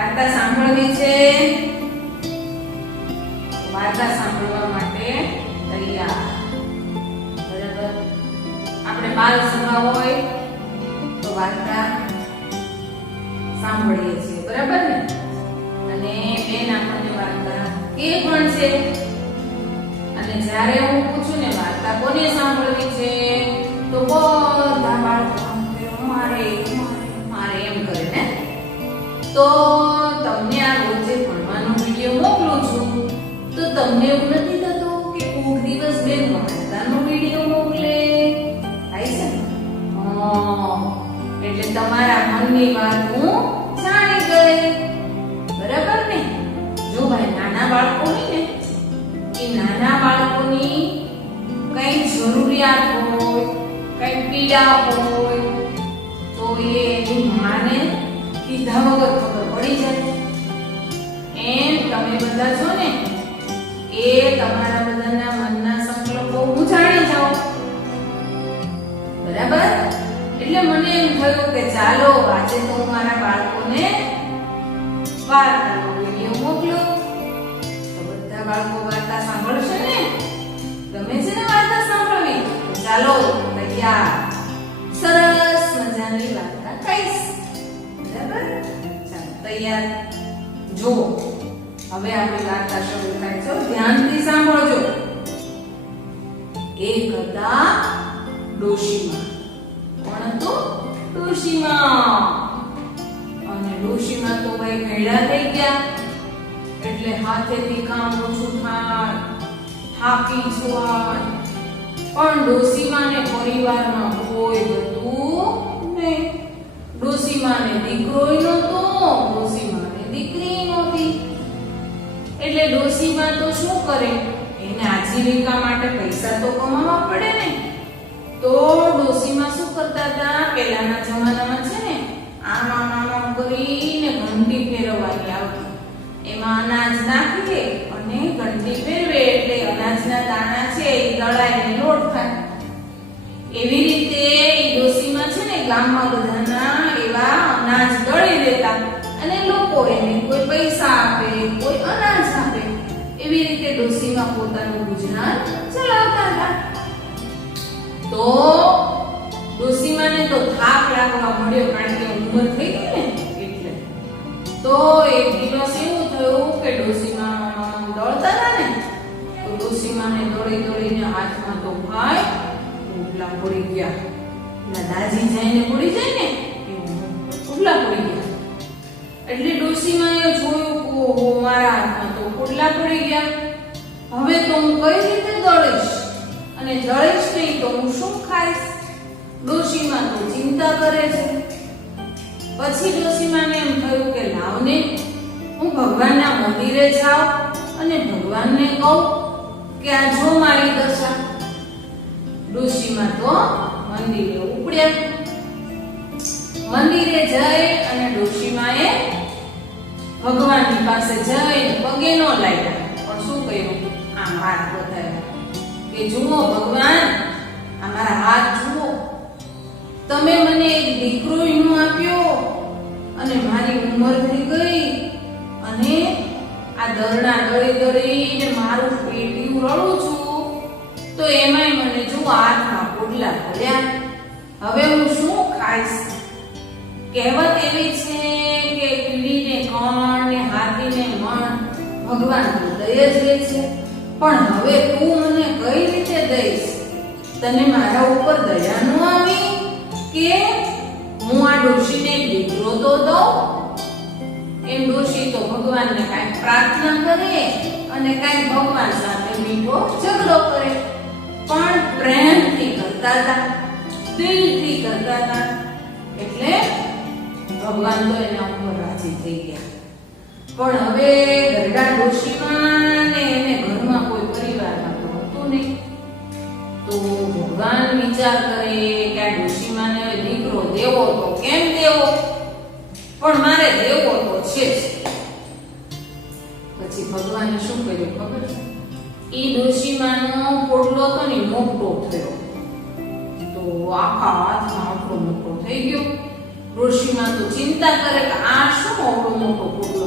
વાર્તા સાંભળવી છે? વાર્તા સાંભળવા માટે તૈયાર. બરાબર. આપણે બાલ સભા હોય તો વાર્તા સાંભળીએ છીએ, બરાબર ને? અને બેન આપણને વાર્તા કે પણ છે. અને જ્યારે હું પૂછું ને વાર્તા કોને સાંભળવી છે, તો બધા બાળકો મારે મારે એમ કરે ને. તો તમને આ રોજે ભણવાનો વિડિયો મોકલું છું, તો તમને એવું નથી થતું કે કોક દિવસ બેન વાર્તાનો વિડિયો મોકલે? થાય છે ને? એટલે તમારા મનની વાત હું જાણી ગઈ, બરાબર ને? જો ભાઈ નાના બાળકો હોય ને, એ નાના બાળકોની કઈ જરૂરિયાત હોય, કઈ પીડા હોય, તો એની માને કીધા વગર ખબર પડી જાય. એમ તમે બધા છો ને, એ તમારા બધાના મનના સંકલ્પો હું જાણી જાઉં, બરાબર? એટલે મને એમ થયું કે ચાલો આજે તો હું મારા બાળકોને વાર્તાનો વિડિયો મોકલું, તો બધા બાળકો વાર્તા સાંભળશે ને? ગમે છે ને વાર્તા સાંભળવી? ચાલો તૈયાર. સરસ મજાની વાર્તા કહીશ, બરાબર? ચાલો તૈયાર. જો હવે આપણી વાર્તા શરૂ થાય છે, ધ્યાનથી સાંભળજો. એક હતા ડોશીમા. કોણ હતું? ડોશીમા. અને ડોશીમા તો ભાઈ ઘરડા થઈ ગયા, એટલે હાથેથી કામ ઓછું થાય, થાકી જવાય. પણ ડોશીમાને પરિવારમાં કોઈ હતું નહીં. ડોશીમાને દીકરોય નહોતો, ડોશીમાને દીકરી નહોતી. એટલે ડોશીમા તો શું કરે? એને આજીવિકા માટે પૈસા તો કમાવા પડે ને. તો ડોશીમા શું કરતા હતા? પહેલાના જમાનામાં છે ને, આમ કરીને ઘંટી ફેરવવાની આવતી. એમાં અનાજ નાખીએ અને ઘંટી ફેરવે એટલે અનાજના દાણા છે એ દળાઈને લોટ થાય. એવી રીતે એ ડોશીમાં છે ને ગામમાં બધાના એવા અનાજ દળી દેતા અને લોકો એને કોઈ પૈસા આપે, કોઈ અનાજ આપે. એવી રીતે ડોશીમાં પોતાનું ગુજરાન ચલાવતા હતા. તો ડોશીમાને તો થાક લાગવા મળ્યો, કારણ કે ઉંમર થઈ ગઈ ને એટલે. તો એક દિવસ એવું થયું કે ડોશીમા દોડતા હતા ને, તો ડોશીમાને દોડીને હાથમાં તો ભાઈ ઉગલા પડી ગયા. ના દાજી જઈને પડી જાય ને એવું ઉગલા પડી ગયા. એટલે ડોશીમાએ જોયું કે ઓહો, મારા હાથમાં તો ઉગલા પડી ગયા. હવે તો હું કઈ રીતે દોડીશ? અને દોડીશ નહીં તો હું શું ખાઈશ? ડોશીમા તો ચિંતા કરે છે. પછી ડોશીમાને એમ થયું કે લાવને હું ભગવાનના મંદિરે જાઉં અને ભગવાનને કહું કે આ જો મારી દશા. ડોશીમા તો મંદિરે ઉપડ્યા. મંદિરે જઈ અને ડોશીમાએ ભગવાનની પાસે જઈને પગે ન લાગ્યા, પણ શું કહ્યું? આમ હાથ બતાવ્યા કે જુઓ ભગવાન, આ મારા હાથ જુઓ, તમે મને એક દીકરો ઈનો આપ્યો અને મારી ઉંમર થઈ ગઈ અને આ દરડા દળીને મારું પેટીયું રળું છું, તો એમાંય મને જો હાથમાં પોડલા પડ્યા. હવે હું શું ખાઈશ? કહેવત એવી છે કે કીડીને કણ ને હાથીને મણ ભગવાન તો દઈ જ દે છે, પણ હવે તું મને કઈ રીતે દઈશ? તને મારા ઉપર દયા ન આવી કે હું આ ડોશીને દીકરો તો દઉં? એમ ડોશી તો ભગવાનને કાંઈક પ્રાર્થના કરે અને કાંઈક ભગવાન સાથે મીઠો ઝઘડો કરે, પણ પ્રેમથી કરતા હતા, દિલથી કરતા હતા. એટલે ભગવાન તો એના ઉપર રાજી થઈ ગયા. પણ હવે ગરડા ડોશીમાં ને એને ઘરમાં કોઈ પરિવારમાં તો હતું નહીં. તો ભગવાન વિચાર કરે કે આ ડોશીમાને દીકરો દેવો તો કેમ દેવો, પણ મારે દેવો તો છે જ. પછી ભગવાને શું કર્યું ખબર છે? એ ડોશીમાનો પોટલો તો ને મોટો થયો, તો આખા હાથમાં આટલો મોટો થઈ ગયો. ડોશીમા તો ચિંતા કરે કે આ શું આવડો મોટો પોટલો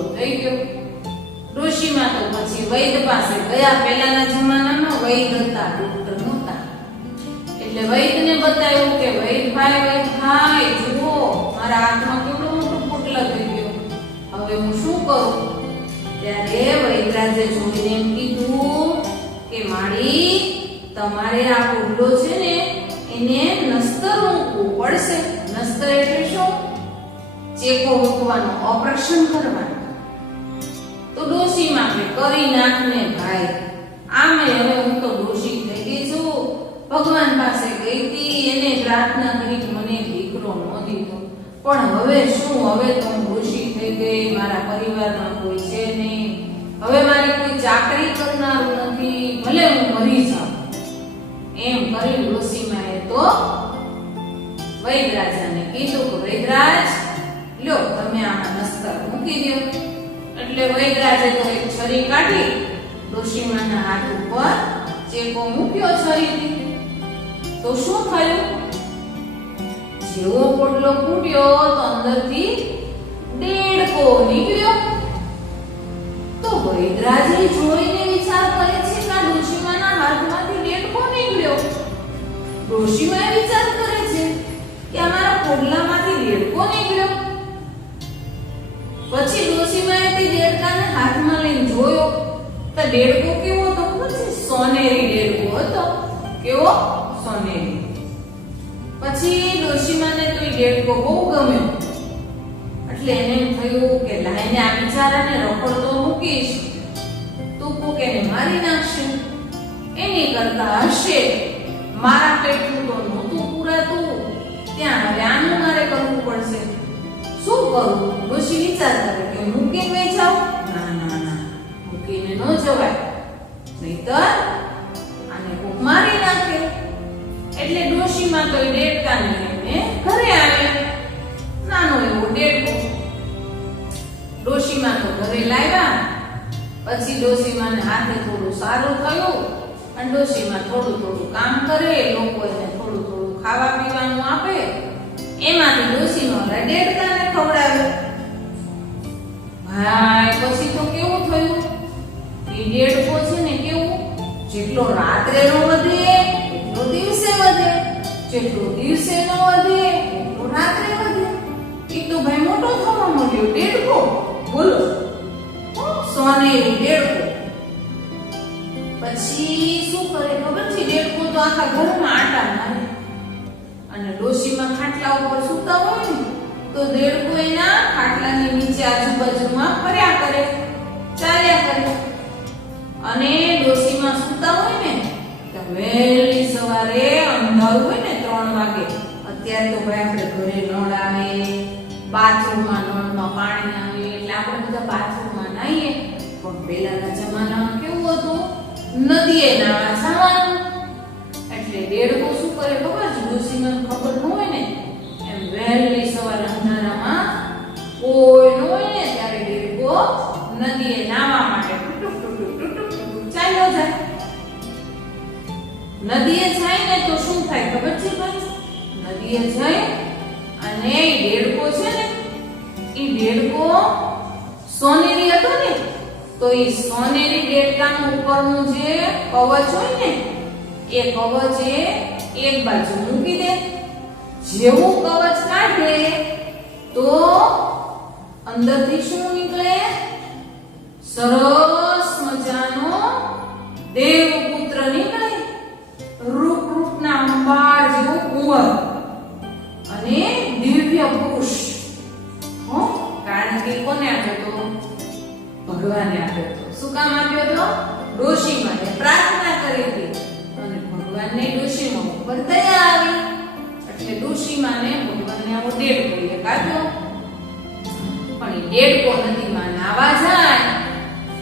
ડોશીમાં તો પછી વૈદ પાસે ગયા. પહેલાના જમાનામાં વૈદ હતા, ડોક્ટર નહોતા. એટલે વૈદને બતાવ્યું કે વૈદભાઈ જુઓ મારા હાથમાં કેવડું મોટું પોટલા થઈ ગયું, હવે હું શું કરું? ત્યારે વૈદરાજે જોઈને એમ કીધું કે માળી, તમારે આ પોટલો છે ને એને નસ્તર મૂકવું પડશે. નસ્તર એટલે શું? ચેકો મૂકવાનો, ઓપરેશન કરવાનું. તો ડોશીમાં કે કરી નાખને ભાઈ. આમે હવે હું તો ડોશી થઈ ગઈ છું, ભગવાન પાસે ગઈ હતી, એને પ્રાર્થના કરી મને દીકરો ન દીધો, પણ હવે શું? હવે તો હું ડોશી થઈ ગઈ, મારા પરિવારમાં કોઈ છે નહીં, હવે મારી કોઈ ચાકરી કરનારું નથી, ભલે હું મરી જાઉં. એમ કરી ડોશીમાએ તો વૈદરાજાને કીધું કે વૈદરાજ લ્યો તમે આમાં નસ્તર મૂકી દો. એટલે વૈદરાજે તો એક છરી કાઢી ડોશીમાના હાથ ઉપર ચેકો મૂક્યો છરીથી. તો શું થયું? જેવો પોટલો ફૂટ્યો તો અંદરથી દેડકો નીકળ્યો. તો વૈદરાજે જોઈને વિચાર કરે છે કે આ ડોશીમાના હાથમાંથી દેડકો નીકળ્યો. ડોશીમાએ વિચાર કરે છે કે અમારા પોટલામાંથી દેડકો નીકળ્યો. પછી ડોશીમાએ તે દેડકાને હાથમાં લઈને જોયો તો દેડકો કેવો હતો ખબર છે? સોનેરી દેડકો હતો. કેવો? સોનેરી. પછી ડોશીમાને તો એ દેડકો બહુ ગમ્યો. એટલે એને એમ થયું કે લાઈને આ બિચારાને રખડતો મૂકીશ તો કોક એને મારી નાખશે, એની કરતા હશે મારા પેટનું તો નહોતું પૂરાતું, ત્યાં હવે આનું મારે કરવું પડશે. શું કરું? ડોશી વિચાર કરે કે મૂકીને વહી જાઉં? ના ના ના, મૂકીને ન જવાય, નહીતર આને કોક મારી નાખે. એટલે ડોશીમાં તો દેડકાને લઈને ઘરે આવ્યા. નાનો એવો દેડકો ડોશીમાં તો ઘરે લાવ્યા. પછી ડોશીમાને હાથે થોડું સારું થયું અને ડોશીમાં થોડું થોડું કામ કરે, લોકો એને થોડું થોડું ખાવા પીવાનું આપે. એમાંથી ડોશીનો દેડકાને ખવડાવ્યો. ભાઈ પછી તો કેવું થયું? એ દેડકો છે ને કેવું, જેટલો રાત્રે નો વધે એટલો દિવસે વધે, જેટલો દિવસે નો વધે એટલો રાત્રે વધે. એ તો ભાઈ મોટો થવા માંડ્યો દેડકો. બોલો, સોનેરી દેડકો. પછી શું કરે ખબર છે? દેડકો તો આખા ઘરમાં આટા મારે અને ડોશીમાં ખાટલા ઉપર સૂતા હોય ને તો દેડકો એના ખાટલાની નીચે આજુબાજુમાં ફર્યા કરે, ચાલ્યા કરે. અને ડોશીમાં સૂતા હોય ને તો વહેલી સવારે અંધારું હોય ને 3 વાગે, અત્યારે તો ભાઈ આપણે ઘરે નળ આવે, બાથરૂમમાં નળમાં પાણી આવે એટલે આપણે બધા બાથરૂમમાં નાહીએ. પણ પહેલાના જમાનામાં કેવું હતું? નદીએ નાવા જવાનું. એટલે દેડકો શું કરે ખબર છે? ડોશીમાં ખબર ન હોય ને એમ વહેલી સવારે અંધારામાં કોઈ ન હોય ને ત્યારે દેડકો નદીએ નાવા માટે ટુટુક ટુટુક ટુટુક ટુટુક ચાલ્યો જાય. નદીએ જાય ને તો શું થાય ખબર છે ભાઈ? નદીએ જાય અને એ દેડકો છે ને, એ દેડકો સોનેરી હતો ને તો એ સોનેરી દેડકાનું ઉપરનું જે કવચ હોય ને એ કવચ એક બાજુ મૂકી દે. જેવું કવચ કાઢે તો અંદરથી શું નીકળે? સરસ મજાનો દેવપુત્ર નીકળે. રૂપના અંબાર જેવો કુંવર અને દિવ્ય પુરુષ. કારણ કે કોને આપ્યો તો? ભગવાને આપ્યો તો. શું કામ આપ્યો તો? ડોશીમાને પ્રાર્થના કરી હતી અને ભગવાનને ડોશીમાં ઉપર દયા આવી એટલે ડોશીમાને ભગવાનને આવો દેડકો એક આપ્યો. પણ એ દેડકો નદીમાં નાવા જાય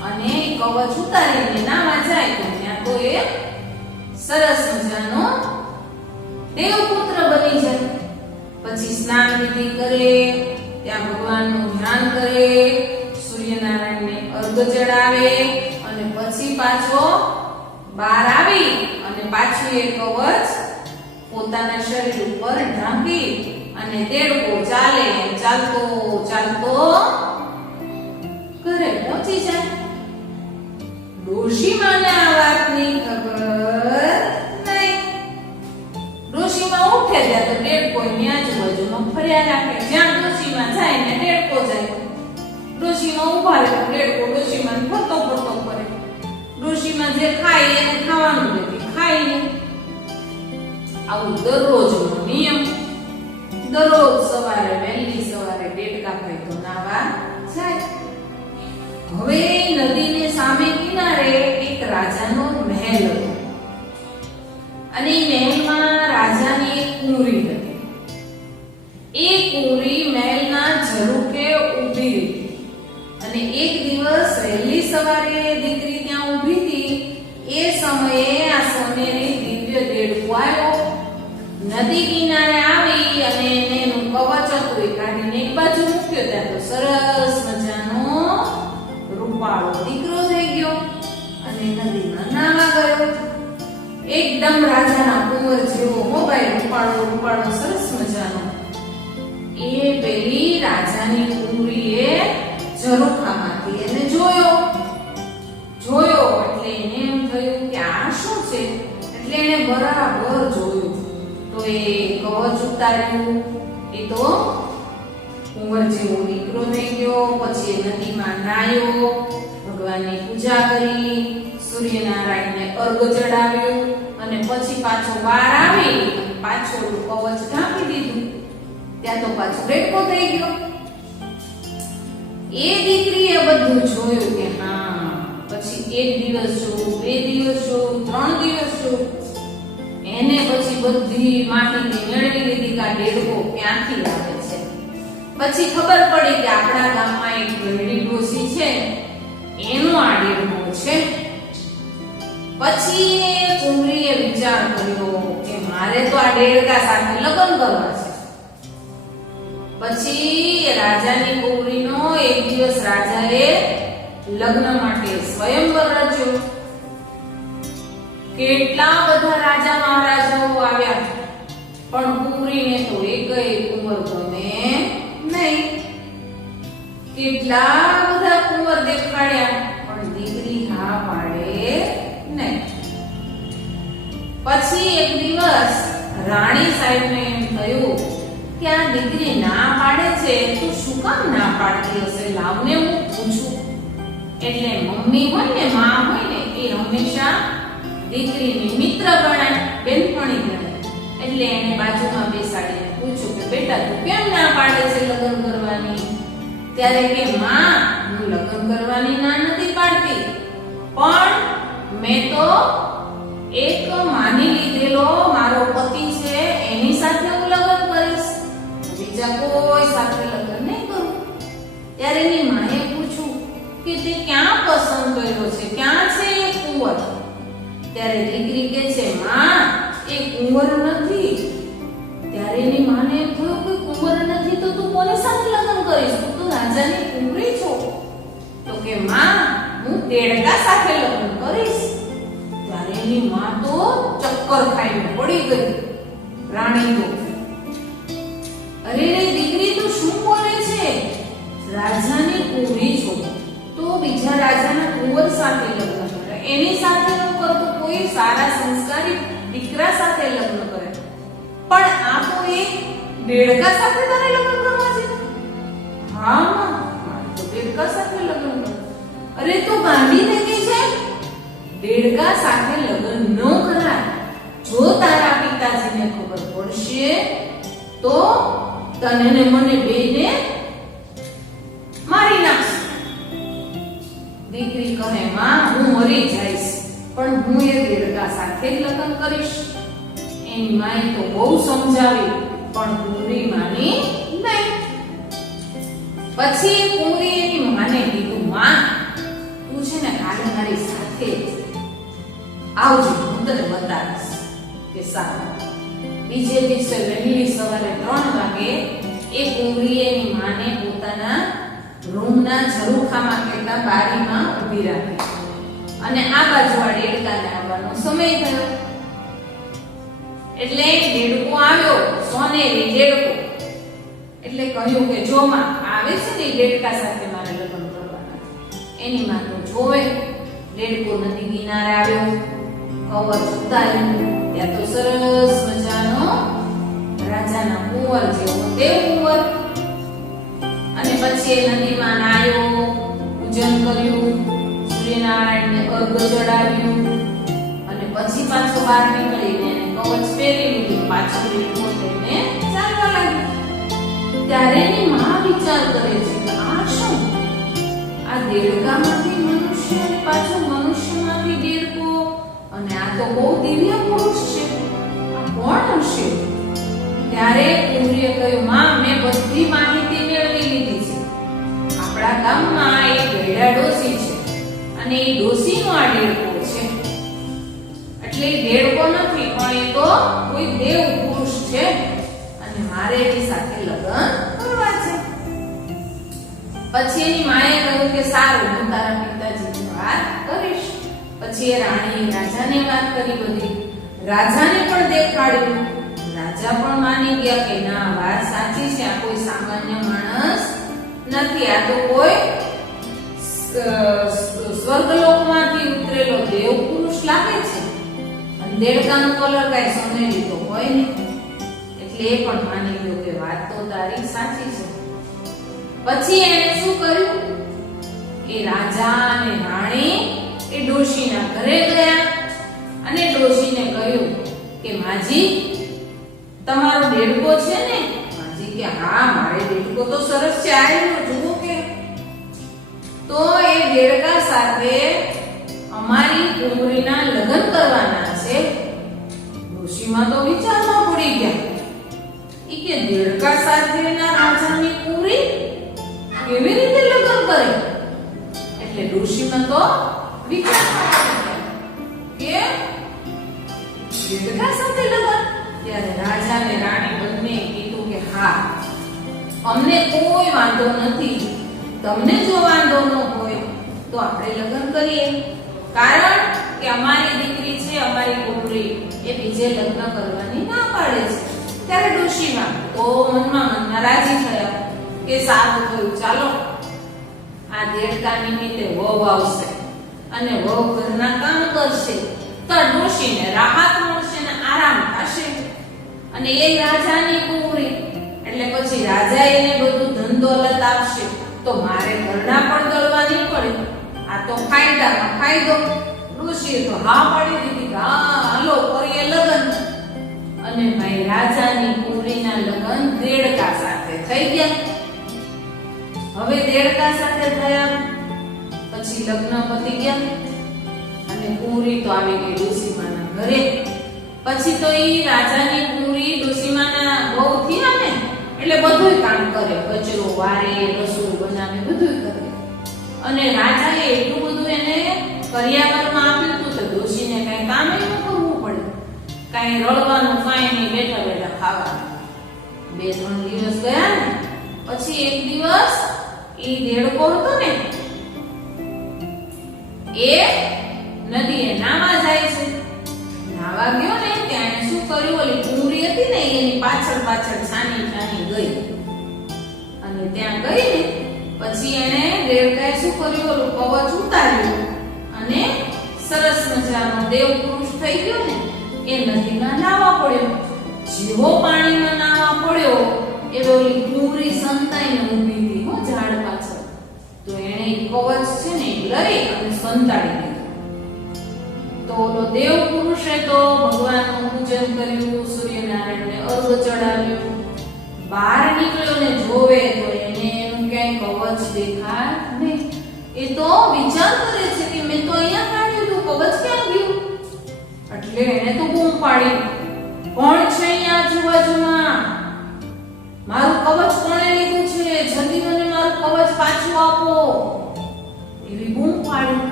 અને કવચ ઉતારીને નાવા જાય તો ત્યાં તો એ સરસ મજાનો દેવપુત્ર બની જાય. પછી સ્નાન વિધિ કરે, ત્યાં ભગવાનનું ધ્યાન કરે, સૂર્યનારાયણને અર્ઘ ચડાવે અને પછી પાછો બહાર આવી અને પાછું એ કવચ પોતાના શરીર ઉપર ઢાંકી અને દેડકો ચાલે, ચાલતો ચાલતો ઘરે પહોંચી જાય. ડોશીમાને આ વાતની ખબર નહીં. ડોશીમા ઉઠે ત્યાં તો દેડકો એની આજુબાજુમાં ફર્યા રાખે. જ્યાં ડોશીમા જાય ને દેડકો જાય. ડોશીમા ઊભા રહે તો દેડકો ડોશીમાને ફરતો ફરતો કરે. ડોશીમા જે ખાય એને ખાવાનું દેતી ખાય નહીં. આવું દરરોજનો નિયમ. દરરોજ સવારે વહેલી સવારે દેડકા ભાઈ તો નાવા જાય. હવે નદીને સામે કિનારે એક રાજાનો મહેલ હતો અને મહેલમાં રાજાની એક કુંવરી હતી. એ કુંવરી મહેલના ઝરૂખે ઊભી હતી અને એક દિવસ વહેલી સવારે દીકરી ત્યાં ઊભી હતી. એ સમયે આ સોનેરી દિવ્ય દેડકો આવ્યો. નદી કિનારે આવી અને એને એનું કવચ હતું એ કાઢીને એક બાજુ મૂક્યો. ત્યાં તો સરસ મજાનો રૂપાળો દીકરો થઈ ગયો અને નદીમાં નાવા ગયો. એકદમ રાજાના કુંવર જેવો મોબાઈલ રૂપાળો સરસ મજાનો. એ પેલી રાજાની કુંવરીએ ઝરૂખામાંથી એને જોયો એટલે એને એમ થયું કે આ શું છે. એટલે એને બરાબર જોયું તો એ કવચ ઉતાર્યું. એ તો કુંવર જેવો દીકરો થઈ ગયો. પછી નદીમાં નાયો, ભગવાનની પૂજા કરી, સૂર્યનારાયણને અર્ઘ ચડાવ્યું અને પછી પાછો બહાર આવી પાછો કવચ ઢાંકી દીધું. ત્યાં તો પાછો દેડકો થઈ ગયો. એ દીકરીએ બધું જોયું કે હા. પછી એક દિવસ જોયું, 2 દિવસ જોયું, 3 દિવસ જોયું. એને પછી બધી માહિતી મેળવી લીધી કે આ દેડકો ક્યાંથી આવે છે. પછી ખબર પડી કે આપણા ગામમાં એક ગરડી ડોસી છે એનો આ દેડકો છે. પછી કુંવરીએ વિચાર કર્યો કે મારે તો આ દેડકા સાથે લગ્ન કરવા છે. પછી રાજાની કુંવરીનો એક દિવસ રાજાએ લગ્ન માટે સ્વયંવર રચ્યો. કેટલા બધા રાજા મહારાજાઓ આવ્યા પણ કુંવરીને તો એકય કુંવર ગમે નહીં. કેટલા બધા કુંવર દેખાડ્યા પણ દીકરી હા પાડે નહીં. પછી એક દિવસ રાણી સાહેબને એમ થયું કે આ દીકરી ના પાડે છે તો શું કામ ના પાડતી હશે, લાવને હું પૂછું. એટલે મમ્મી હોય ને માં હોય ને એ હંમેશા દીકરીની મિત્ર ગણાય, બેનપણી ગણાય. એટલે એને બાજુમાં બેસાડીને પૂછ્યું કે બેટા તું કેમ ના પાડે છે લગ્ન કરવાની. ત્યારે કે માં હું લગ્ન કરવાની ના નથી પાડતી પણ મેં તો એક માની લીધેલો મારો પતિ છે એની સાથે હું લગ્ન કરીશ, બીજા કોઈ સાથે લગ્ન નહીં કરું. ત્યારે એની માએ પૂછ્યું કે તે ક્યાં પસંદ કર્યો છે, ક્યાં છે એ કુંવર. ત્યારે દીકરી કહે છે માં એ કુંવર નથી. ત્યારે એની માને એમ થયું કે કુંવર નથી તો તું કોની સાથે લગ્ન કરીશ, તું તો રાજાની કુંવરી છો. તો કે માં હું દેડકા સાથે લગ્ન કરીશ. ત્યારે એની માં તો ચક્કર ખાઈને પડી ગઈ. રાણી તો અરે રે દીકરી તું શું બોલે છે, રાજાની કુંવરી છો તો બીજા રાજાના કુંવર સાથે લગ્ન કરે, એની સાથે ન કરતો કોઈ સારા સંસ્કારી દીકરા સાથે લગ્ન કરે. પણ આ તો એક દેડકા સાથે તારે લગ્ન કરવા છે. હા માં તો દેડકા સાથે લગ્ન કર. અરે તું ગાંડી થઈ ગઈ છે, દેડકા સાથે લગ્ન ન કરાય. જો તારા પિતાજીને ખબર પડશે તો તને ને મને બેને મારી નાખશે. દીકરી કહે માં હું મરી જઈશ પણ હું એ દેડકા સાથે જ લગ્ન કરીશ. એની માએ તો બહુ સમજાવી પણ કુંવરી માની નહીં. પછી કુંવરી એની માને કીધું માં તું છે ને કાલે મારી સાથે આવજો, હું તને બતાવીશ. કે સારું. બીજે દિવસે વહેલી સવારે 3 વાગે એ કુંવરીએ એની માને પોતાના રૂમના ઝરૂખામાં કેતા બારીમાં ઊભી રાખી અને આ બાજુ આ દેડકાને આવવાનો સમય થયો. એટલે દેડકો આવ્યો, સોનેરી દેડકો. એટલે કહ્યું કે જો માં આવે છે ને દેડકા સાથે મારે લગ્ન કરવાના. એની માં તો જોવે દેડકો નદી કિનારે આવ્યો, કવચ ઉતાર્યું. ત્યાં તો સરસ મજાનો રાજાના કુંવર જેવો દેવ કુંવર. અને પછી એ નદીમાં નાહ્યો, પૂજન કર્યું, સૂર્યનારાયણને અર્ઘ ચડાવ્યું અને પછી પાછો બહાર નીકળીને કવચ પહેરી લીધું. પાછો દેડકો થઈને ચાલવા લાગ્યો. ત્યારે એની માં વિચાર કરે છે કે આ શું? આ દેડકામાંથી મનુષ્ય અને પાછો મનુષ્યમાંથી દેડકો, અને આ તો બહુ દિવ્ય પુરુષ છે. આ કોણ હશે? ત્યારે કુંવરીએ કહ્યું, માં, મેં બધી માહિતી મેળવી લીધી છે. આપણા ગામમાં એક ગયડા ડોસી છે અને એ ડોસીનો આ દેડકો છે. એટલે એ દેડકો નથી, પણ એ તો કોઈ દેવ પુરુષ છે અને મારે એની સાથે લગ્ન કરવા છે. પછી એની માએ કહ્યું કે સારું, હું તારા પિતાજીની વાત કરીશ. પછી એ રાણી રાજાને વાત કરી બધી. રાજાને પણ દેખાડ્યું. રાજા પણ માની ગયા કે ના, વાત સાચી છે. આ કોઈ સામાન્ય માણસ નથી, આ તો કોઈ સ્વર્ગલોકમાંથી ઉતરેલો દેવ પુરુષ લાગે છે. અને દેડકાનો કલર કાંઈ સોનેરી તો હોય ને. એટલે એ પણ માની ગયો કે વાત તો તારી સાચી છે. પછી એને શું કર્યું? એ રાજા અને રાણી એ ડોશીના ઘરે ગયા અને ડોશીને કહ્યું કે માજી, તમારો દેડકો છે ને? માજી કે હા, મારે દેડકો તો સરસ છે, આવ્યો જુઓ કે. તો એ દેડકા સાથે અમારી કુંવરીના લગ્ન કરવાના છે. ડોશીમાં તો વિચારમાં પડી ગયા. ઈ કે દેડકા સાથેના રાજાની કુંવરી કેવી રીતે લગ્ન કરે? એટલે ડોશીમાં તો વિચારમાં પડી ગયા કે દેડકા સાથે લગ્ન. ત્યારે રાજા અને રાણી બંને કીધું કે હા, અમને કોઈ વાંધો નથી. તમને જો વાંધો ન હોય તો આપણે લગ્ન કરીએ. કારણ કે અમારી દીકરી છે, અમારી કુંવરી, એ બીજે લગ્ન કરવાની ના પાડે છે. ત્યારે ડોશીમાં તો મનમાં રાજી થયા કે સારું થયું, ચાલો આ દેડકા નિમિત્તે વહુ આવશે અને વહુ ઘરના કામ કરશે તો ડોશીને રાહત મળશે ને આરામ થશે. અને એ રાજાની કુંવરી એટલે પછી રાજા એને બધું ધન દોલત આપશે તો મારે ઘરના પણ દળવા નહીં પડે. આ તો ફાયદામાં ફાયદો. ડોશીએ તો હા પાડી દીધી કે હા, હાલો કરીએ લગ્ન. અને ભાઈ રાજાની કુંવરીના લગ્ન દેડકા સાથે થઈ ગયા. હવે દેડકા સાથે થયા પછી લગ્ન પતી ગયા અને કુંવરી તો આવી ગઈ ડોશીમાના ઘરે. પછી તો ઈ રાજાની કુંવરી ડોશીમાના વહુ થયા ને એટલે બધું કામ કરે, કચરો વારે, રસોઈ બનાવે, બધું કરે. અને રાજાએ એટલું બધું એને કરિયાવરમાં આપ્યું હતું કે ડોશીને કઈ કામ ન કરવું પડે, કઈ રળવાનું કાંઈ નહીં, બેઠા બેઠા ખાવાનું. 2-3 દિવસ ગયા ને પછી એક દિવસ ઈ દેડકો હતો ને એ નદીએ નાવા જાય છે. નાવા ગયો ને ત્યાં એને શું કર્યું? ઓલી કુંવરી હતી ને એની પાછળ પાછળ છાની ગઈ. અને ત્યાં ગઈ ને પછી એને દેડકાએ શું કર્યું? ઓલું કવચ ઉતાર્યું અને સરસ મજાનો દેવ પુરુષ થઈ ગયો ને એ નદીમાં નાવા પડ્યો. જેવો પાણીમાં નાવા પડ્યો એ ઓલી કુંવરી સંતાઈને ઊભી હતી હો ઝાડ પાછળ. તો એને કવચ છે ને લઈ અને સંતાડી દીધું. તો ઓલો દેવ પુરુષે તો ભગવાનનું પૂજન કર્યું, સૂર્યનારાયણને અર્ઘ ચડાવ્યું. બહાર નીકળ્યો ને જોવે તો એને એનું ક્યાંય કવચ દેખાય નહીં. એ તો વિચાર કરે છે કે મેં તો અહીંયા કાઢ્યું હતું, કવચ ક્યાં ગયું? એટલે એને તો બૂમ પાડી, કોણ છે અહીંયા આજુબાજુમાં? મારું કવચ કોણે લીધું છે? જલ્દી મને મારું કવચ પાછું આપો. એવી બૂમ પાડી.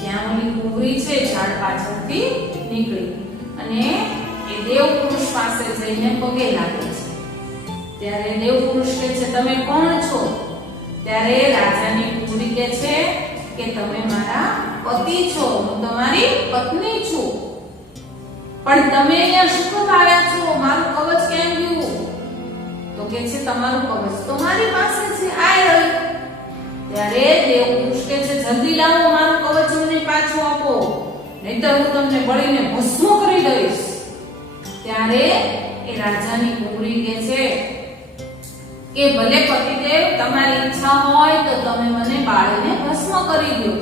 ત્યાં ઓલી કુંવરી છે ઝાડ પાછળથી નીકળી અને એ દેવ પુરુષ પાસે જઈને પગે લાગે છે. ત્યારે દેવ પુરુષ કહે છે, તમે કોણ છો? ત્યારે રાજાની કુંવરી કહે છે કે તમે મારા પતિ છો, હું તમારી પત્ની છું. પણ તમે અહીંયા શું કરવા આવ્યા છો? મારું કવચ ક્યાં ગયું? તો કહે છે તમારું કવચ તો મારી પાસે છે, આ રહ્યું. ત્યારે દેવ પુરુષ કહે છે જલ્દી લાવો, મારું કવચ મને પાછું આપો, નહીંતર હું તમને બળીને ભસ્મ કરી દઈશ. ત્યારે એ રાજાની કુંવરી કહે છે કે ભલે પતિદેવ તમારી ઈચ્છા હોય તો તમે મને બાળીને ભસ્મ કરી દો.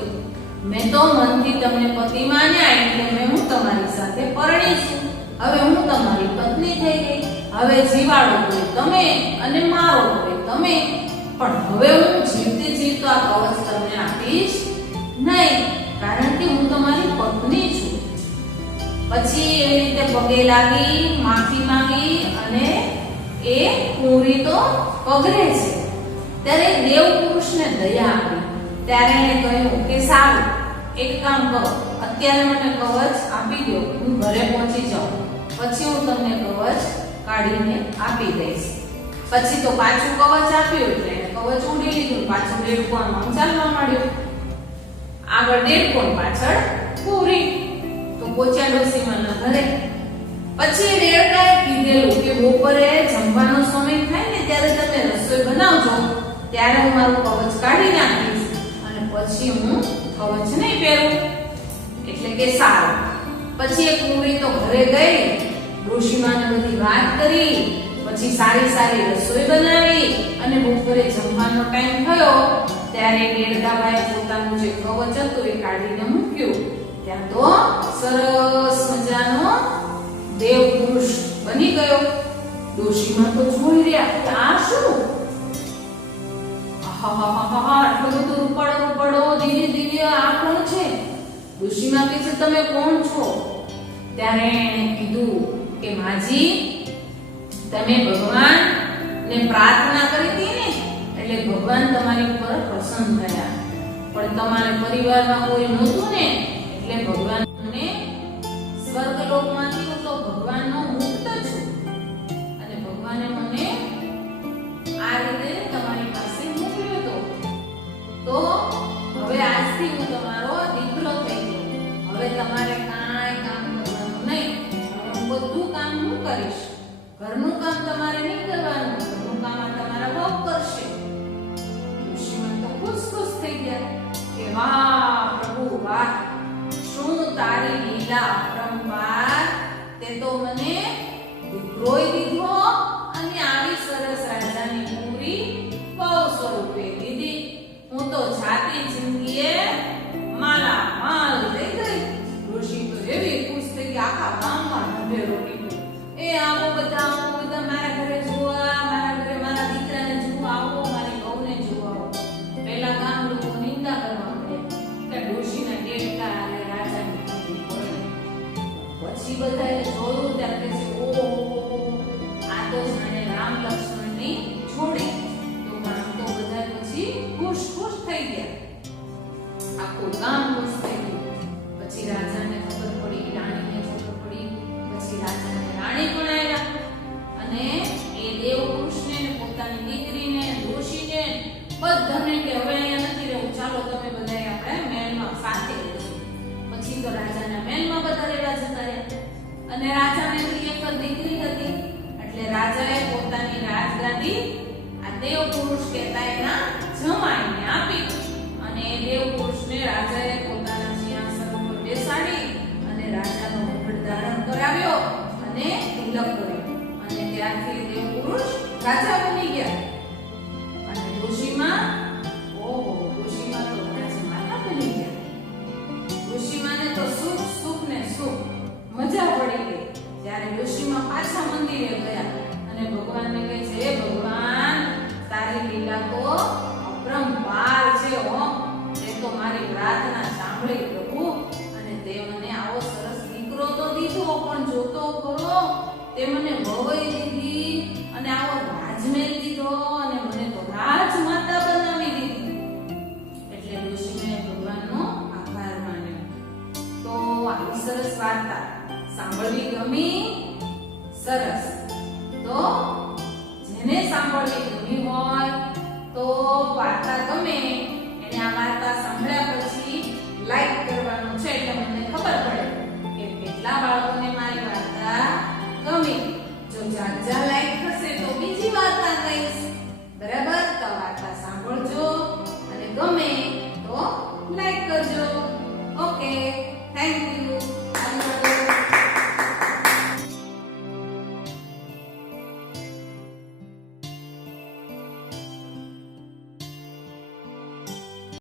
મેં તો મનથી તમને પતિ માન્યા એટલે હું તમારી સાથે પરણી છું. હવે હું તમારી પત્ની થઈ ગઈ. હવે જીવાડો કોઈ તમે અને મારો કોઈ તમે. પણ હવે હું જીવતી જીવતો આ કવચ તમને આપીશ નહીં, કારણ કે હું તમારી પત્ની છું. પછી એવી રીતે પગે લાગી, માફી માંગી અને એ કુંવરી તો પગરે છે. ત્યારે દેવ પુરુષને દયા આવી. ત્યારે એને કહ્યું કે સારું, એક કામ કરો, અત્યારે મને કવચ આપી દો, હું ઘરે પહોંચી જાઉં, પછી હું તમને કવચ કાઢીને આપી દઈશ. પછી તો પાછું કવચ આપ્યું એટલે કવચ ઉડી લીધું, પાછું દેડકોણમાં ચાલવા માંડ્યો. આગળ દેડકોણ, પાછળ કુંવરી. તો પહોંચ્યા ડોશીમાના ઘરે. પછી દેડકાએ કીધેલું કે બપોરે જમવાનો સમય થાય ને ત્યારે તમે રસોઈ બનાવજો, ત્યારે હું મારું કવચ કાઢી નાખીશ અને પછી હું કવચ નહીં પહેરું. એટલે કે સારું. પછી એ કુંવરી તો ઘરે ગઈ, ડોશીમાને બધી વાત કરી, પછી સારી સારી રસોઈ બનાવી અને બપોરે જમવાનો ટાઈમ થયો ત્યારે દેડકાભાઈએ પોતાનું જે કવચ હતું એ કાઢીને મૂક્યું. ત્યાં તો સરસ મજાનો દેવ પુરુષ બની ગયો. ડોશીમા તો જોઈ રહ્યા કે આ શું? આટલો બધો રૂપાળો દિવ્ય દિવ્ય આ કોણ છે? ડોશીમા કહે છે તમે કોણ છો? ત્યારે એણે કીધું કે માજી, તમે ભગવાનને પ્રાર્થના કરી હતી ને એટલે ભગવાન તમારી ઉપર પ્રસન્ન થયા. પણ તમારા પરિવારમાં કોઈ નહોતું ને એટલે ભગવાન મને સ્વર્ગલોકમાંથી હું તો ભગવાનનો મુક્ત છું અને ભગવાને મને આ રીતે તમારી પાસે મોકલ્યો હતો. તો હવે આજથી હું તમારો દીકરો થઈ ગયો. હવે તમારે કાંઈ કામ કરવાનું નહીં. હવે હું બધું કામ હું કરીશ. ઘરનું કામ તમારે નહીં કરવાનું, ઘરનું કામ આ તમારા વહુ કરશે. ઋષિમુનિ તો ખુશ થઈ ગયા કે વાહ પ્રભુ વાહ, શું તારી લીલા અપરંપાર. તે તો મને દીકરોય દીધો અને આવી સરસ રાજાની કુંવરી વહુ સ્વરૂપે દીધી. હું તો જાતી જિંદગીએ માલા માલ થઈ ગઈ. ઋષિ તો એવી ખુશ થઈ ગયા, આખા ગામમાં ઢબેરો નીકળ્યો. એ આવો બધા મારા ઘરે જોવા, મારા ઘરે મારા દીકરાને જોવા આવો, મારી વહુને જોવા આવો. પહેલા ગામ લોકો નિંદા કરવા માંડ્યા કે ડોશીના દેડકા અને રાજાની કુંવરી પડે. પછી બધાએ જોયું ત્યારે કે ઓહો, આ તો જાણે રામ લક્ષ્મણની જોડી. તો ગામ તો બધા પછી ખુશ થઈ ગયા. આખું ગામ ખુશ થઈ ગયું. પછી રાજાને ખબર પડી, રાણીને ખબર પડી. પછી રાજાને રાણી પણ આવ્યા અને એ દેવ પુરુષને પોતાની દીકરીને ડોશીને બધાને કે હવે અહીંયા નથી રહેવું, ચાલો તમે બધા આપણે મહેલમાં સાથે રહેશું. પછી તો રાજાના મહેલમાં બધા રહેવા જતા રહ્યા. અને રાજાને તો એક દીકરી હતી એટલે રાજાએ પોતાની રાજગાદી આ દેવ પુરુષ કહેતા એના જમાઈને આપી. અને એ દેવ પુરુષને રાજાએ પોતાના સિંહાસન ઉપર બેસાડી અને રાજાનો મુકુટ ધારણ કરાવ્યો અને તિલક કર્યો. અને ત્યારથી દેવ પુરુષ રાજા બની ગયા. અને ડોશીમા તો રાજમાતા બની ગયા. ડોશીમાને તો સુખ ને સુખ, મજા પડી ગઈ. ત્યારે ડોશીમા પાછા મંદિરે ગયા અને ભગવાનને કહે છે, હે ભગવાન, તારી લીલા તો અપરંપાર છે હો. તે તો મારી પ્રાર્થના સાંભળી પ્રભુ, અને તે મને આવો સરસ દીકરો તો દીધો, પણ જોતો ખરો તે મને વહુય દીધી અને આવો રાજમહેલ દીધો અને મને તો રાજમાતા બનાવી દીધી. એટલે ડોશીમાએ ભગવાનનો આભાર માન્યો. તો આવી સરસ વાર્તા સાંભળવી ગમી? સરસ. તો જેને સાંભળવી ગમી હોય તો વાર્તા ગમે એને આ વાર્તા સાંભળ્યા પછી લાઈક કરવાનું છે, એટલે મને ખબર પડે કે કેટલા બાળકોને મારી વાર્તા ગમી. જો જાજા લાઈક થશે તો બીજી વાર્તા કહીશ. બરાબર? તો વાર્તા સાંભળજો અને ગમે